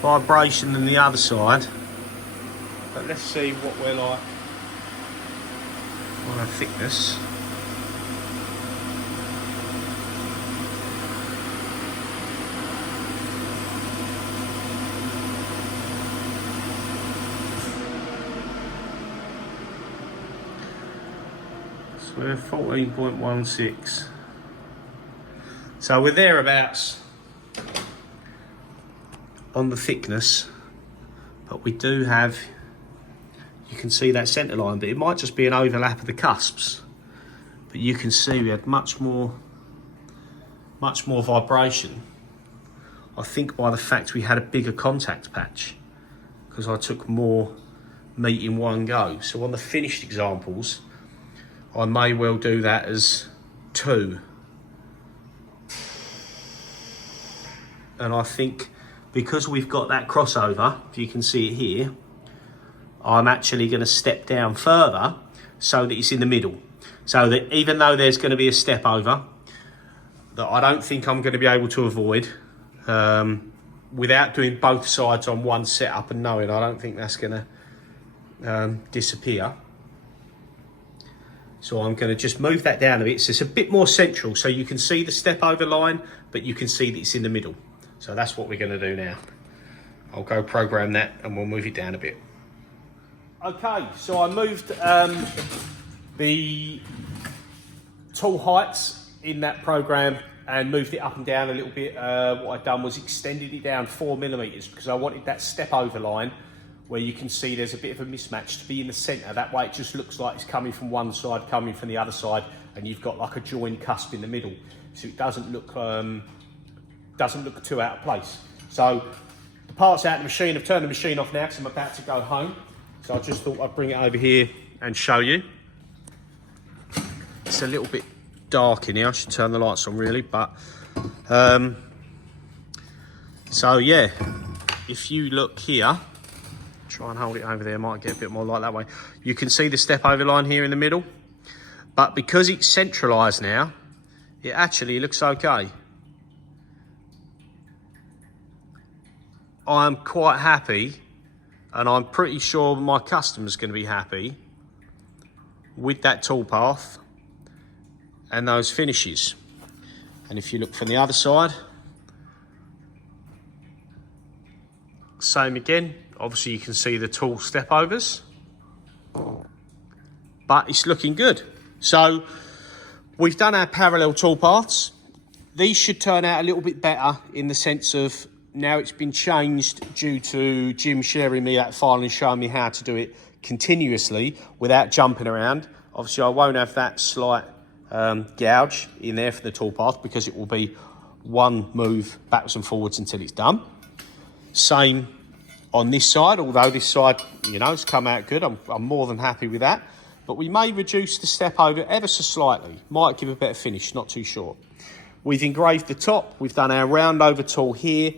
vibration than the other side. But let's see what we're like on our thickness. So we're 14.16. So we're thereabouts on the thickness, but we do have, you can see that centre line, but it might just be an overlap of the cusps. But you can see we had much more vibration. I think by the fact we had a bigger contact patch, because I took more meat in one go. So on the finished examples, I may well do that as 2. And I think because we've got that crossover, if you can see it here, I'm actually going to step down further so that it's in the middle. So that even though there's going to be a step over that I don't think I'm going to be able to avoid, without doing both sides on one setup and knowing, I don't think that's going to disappear. So I'm going to just move that down a bit so it's a bit more central, so you can see the step over line, but you can see that it's in the middle. So that's what we're going to do now. I'll go program that and we'll move it down a bit. Okay, so I moved the tool heights in that program and moved it up and down a little bit. What I've done was extended it down 4mm because I wanted that step over line where you can see there's a bit of a mismatch to be in the center. That way it just looks like it's coming from one side, coming from the other side, and you've got like a joined cusp in the middle. So it doesn't look too out of place. So the part's out of the machine. I've turned the machine off now because I'm about to go home. So I just thought I'd bring it over here and show you. It's a little bit dark in here. I should turn the lights on really, but so yeah, if you look here, try and hold it over there, might get a bit more light that way. You can see the step over line here in the middle, but because it's centralised now, it actually looks okay. I'm quite happy, and I'm pretty sure my customer's going to be happy with that toolpath and those finishes. And if you look from the other side, same again. Obviously you can see the tool step overs, but it's looking good. So we've done our parallel toolpaths. These should turn out a little bit better in the sense of now it's been changed due to Jim sharing me that file and showing me how to do it continuously without jumping around. Obviously I won't have that slight gouge in there for the toolpath because it will be one move backwards and forwards until it's done. Same on this side, although this side, you know, it's come out good. I'm more than happy with that. But we may reduce the step over ever so slightly. Might give a better finish, not too sure. We've engraved the top. We've done our round over tool here.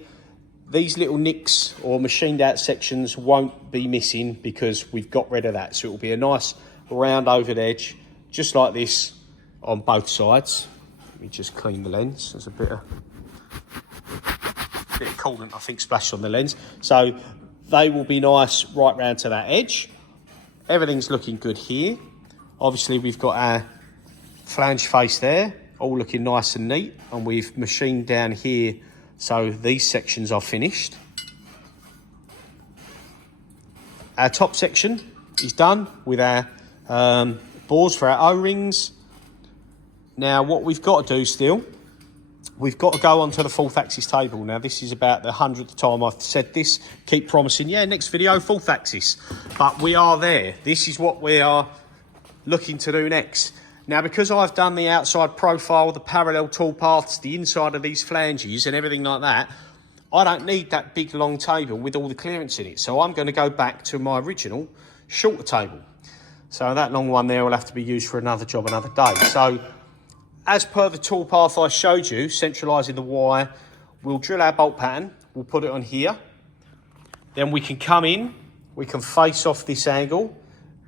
These little nicks or machined out sections won't be missing because we've got rid of that. So it will be a nice round over edge, just like this on both sides. Let me just clean the lens. There's a bit of coolant, I think, splashed on the lens. So they will be nice right round to that edge. Everything's looking good here. Obviously, we've got our flange face there, all looking nice and neat. And we've machined down here, so these sections are finished. Our top section is done with our bores for our O-rings. Now, what we've got to do still, we've got to go onto the fourth axis table. Now, this is about the 100th time I've said this. Keep promising, yeah, next video, fourth axis. But we are there. This is what we are looking to do next. Now, because I've done the outside profile, the parallel toolpaths, the inside of these flanges and everything like that, I don't need that big long table with all the clearance in it. So I'm going to go back to my original shorter table. So that long one there will have to be used for another job another day. So as per the toolpath I showed you, centralising the wire, we'll drill our bolt pattern, we'll put it on here. Then we can come in, we can face off this angle,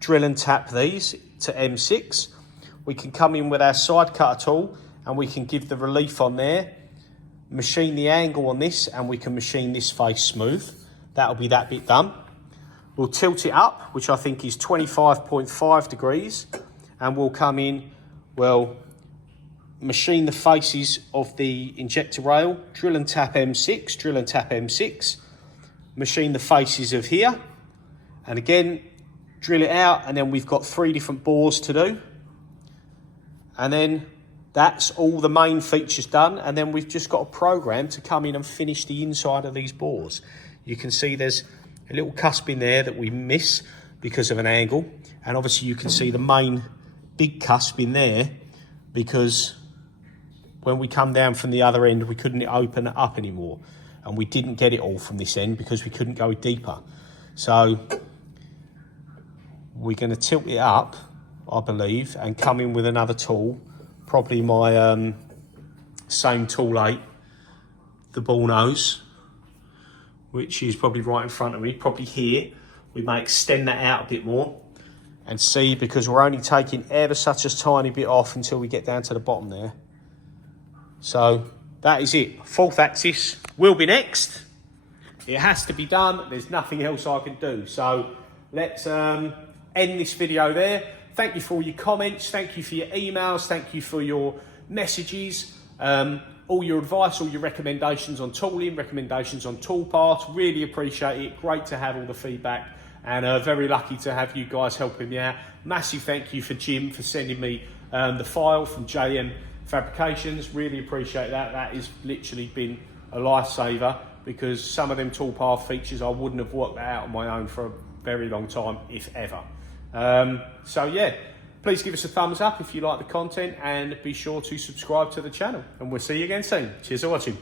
drill and tap these to M6. We can come in with our side cutter tool and we can give the relief on there, machine the angle on this, and we can machine this face smooth. That'll be that bit done. We'll tilt it up, which I think is 25.5 degrees, and we'll come in, well, machine the faces of the injector rail, drill and tap M6, drill and tap M6, machine the faces of here, and again, drill it out, and then we've got 3 different bores to do. And then that's all the main features done, and then we've just got a program to come in and finish the inside of these bores. You can see there's a little cusp in there that we miss because of an angle, and obviously you can see the main big cusp in there because when we come down from the other end, we couldn't open it up anymore, and we didn't get it all from this end because we couldn't go deeper. So we're going to tilt it up, I believe, and come in with another tool, probably my same tool 8, the ball nose, which is probably right in front of me, probably here. We may extend that out a bit more and see, because we're only taking ever such a tiny bit off until we get down to the bottom there. So that is it. Fourth axis will be next. It has to be done. There's nothing else I can do. So let's end this video there. Thank you for all your comments. Thank you for your emails. Thank you for your messages. All your advice, all your recommendations on tooling, recommendations on toolpaths. Really appreciate it. Great to have all the feedback, and very lucky to have you guys helping me out. Massive thank you for Jim for sending me the file from JM fabrications. Really appreciate that. That has literally been a lifesaver, because some of them toolpath features I wouldn't have worked that out on my own for a very long time, if ever. So yeah, please give us a thumbs up if you like the content, and be sure to subscribe to the channel, and we'll see you again soon. Cheers for watching.